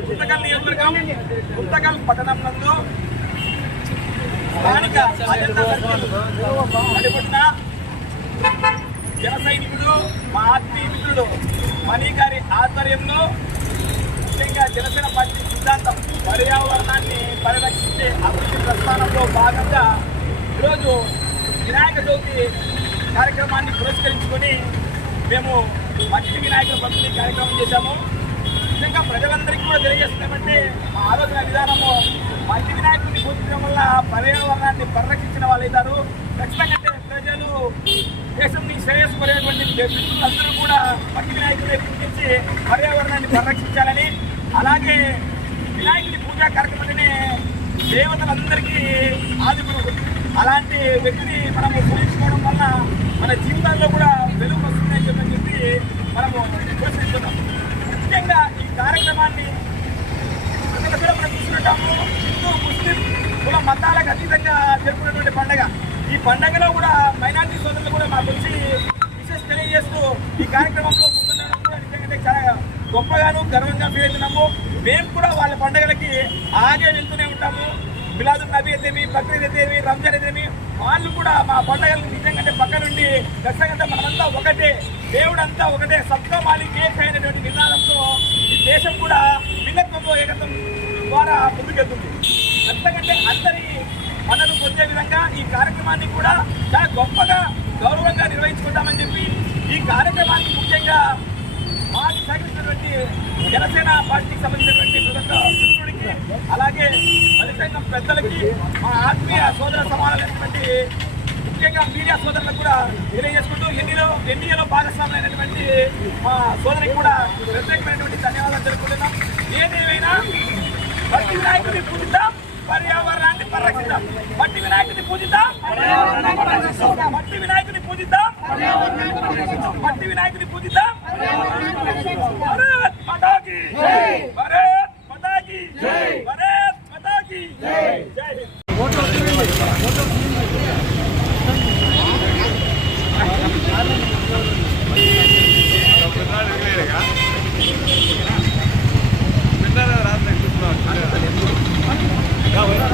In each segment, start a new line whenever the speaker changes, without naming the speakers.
గుంతకల్ నియోజకవర్గం గుంతకల్ పట్టణం నందు స్థానిక అజెండా జన సైనికుడు మా ఆత్మీయ మిత్రుడు మణి గారి ఆధ్వర్యంలో ముఖ్యంగా జనసేన పార్టీ సిద్ధాంతం పర్యావరణాన్ని పరిరక్షించే అభివృద్ధి ప్రస్థానంలో భాగంగా ఈరోజు వినాయక చవితి కార్యక్రమాన్ని పురస్కరించుకొని మేము మట్టి వినాయకుల పంపిణీ కార్యక్రమం చేశాము. నిజంగా ప్రజలందరికీ కూడా తెలియజేస్తున్నామంటే మా ఆలోచన విధానము మంచి వినాయకుడిని పూజించడం వల్ల పర్యావరణాన్ని పరిరక్షించిన వాళ్ళు అవుతారు. ఖచ్చితంగా ప్రజలు దేశంని శ్రేయస్పడేటువంటి అందరూ కూడా మట్టి వినాయకుడిని పూజించి పర్యావరణాన్ని పరిరక్షించాలని అలాగే వినాయకుడి పూజా కార్యక్రమాన్ని దేవతలందరికీ ఆది అలాంటి వ్యక్తిని మనము పూజించుకోవడం వల్ల మన జీవితాల్లో కూడా మతాలకు అతీతంగా జరుపుకున్నటువంటి పండగ. ఈ పండగలో కూడా మైనార్టీ సోదరులు కూడా మాకు వచ్చి విశేష తెలియజేస్తూ ఈ కార్యక్రమంలో ముందుండడం కూడా నిజంగా చాలా గొప్పగాను గర్వంగా ఫీల్ అవుతున్నాము మేము కూడా వాళ్ళ పండగలకి ఆగే వెళ్తూనే ఉంటాము. మిలాదు నబీ అయితేమి బక్రీద్ అయితేమి రంజాన్ అయితేమి వాళ్ళు కూడా మా పండగలకు నిజంగా పక్క నుండి ఖచ్చితంగా మనమంతా ఒకటే దేవుడంతా ఒకటే సబ్కా మాలిక్ ఏక్ అయినటువంటి విధానంతో ఈ దేశం కూడా భిన్నత్వంలో ఏకత్వం ద్వారా ముందుకెళ్తుంది. అంతకంటే అందరి మనలు పొందే విధంగా ఈ కార్యక్రమాన్ని కూడా చాలా గొప్పగా గౌరవంగా నిర్వహించుకుంటామని చెప్పి ఈ కార్యక్రమానికి ముఖ్యంగా మాకు సహకరించినటువంటి జనసేన పార్టీకి సంబంధించినటువంటి ప్రతి మిత్రుడికి అలాగే మలిసంఘం పెద్దలకి మా ఆత్మీయ సోదర సమానమైనటువంటి ముఖ్యంగా మీడియా సోదరులకు కూడా తెలియజేసుకుంటూ ఎన్నిలో ఎన్నికలో భాగస్వామ్యమైనటువంటి మా సోదరికి కూడా ప్రత్యేకమైనటువంటి ధన్యవాదాలు తెలుపుకుంటున్నాం. ఏదేమైనా మట్టి నాయకుడిని పూజిద్దాం. పర్యావరణాన్ని పరిరక్షిద్దాం. మట్టి వినాయకుడిని పూజిద్దాం. మట్టి వినాయకుడిని పూజిద్దాం. మట్టి వినాయకుడిని పూజిద్దాం.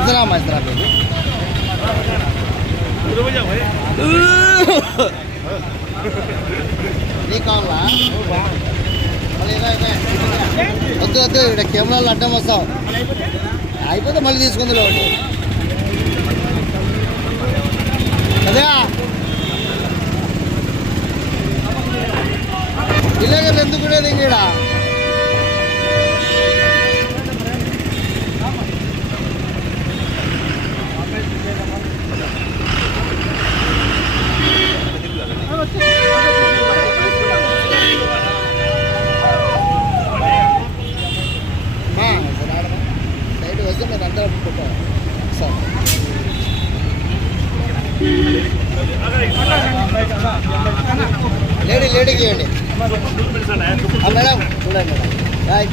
इतना मैं इतना पे నీ కావాలా మళ్ళీ ఇదే, ఇదే. వద్దు వద్దు ఇక్కడ కెమెరాలు అడ్డం వస్తావు అయిపోతే మళ్ళీ తీసుకుంది ఒకటి అదే విలేకరులు ఎందుకు ఉండేది ఇక్కడ లేడీ లేడీకి ఇవ్వండి మేడం చూడండి మేడం.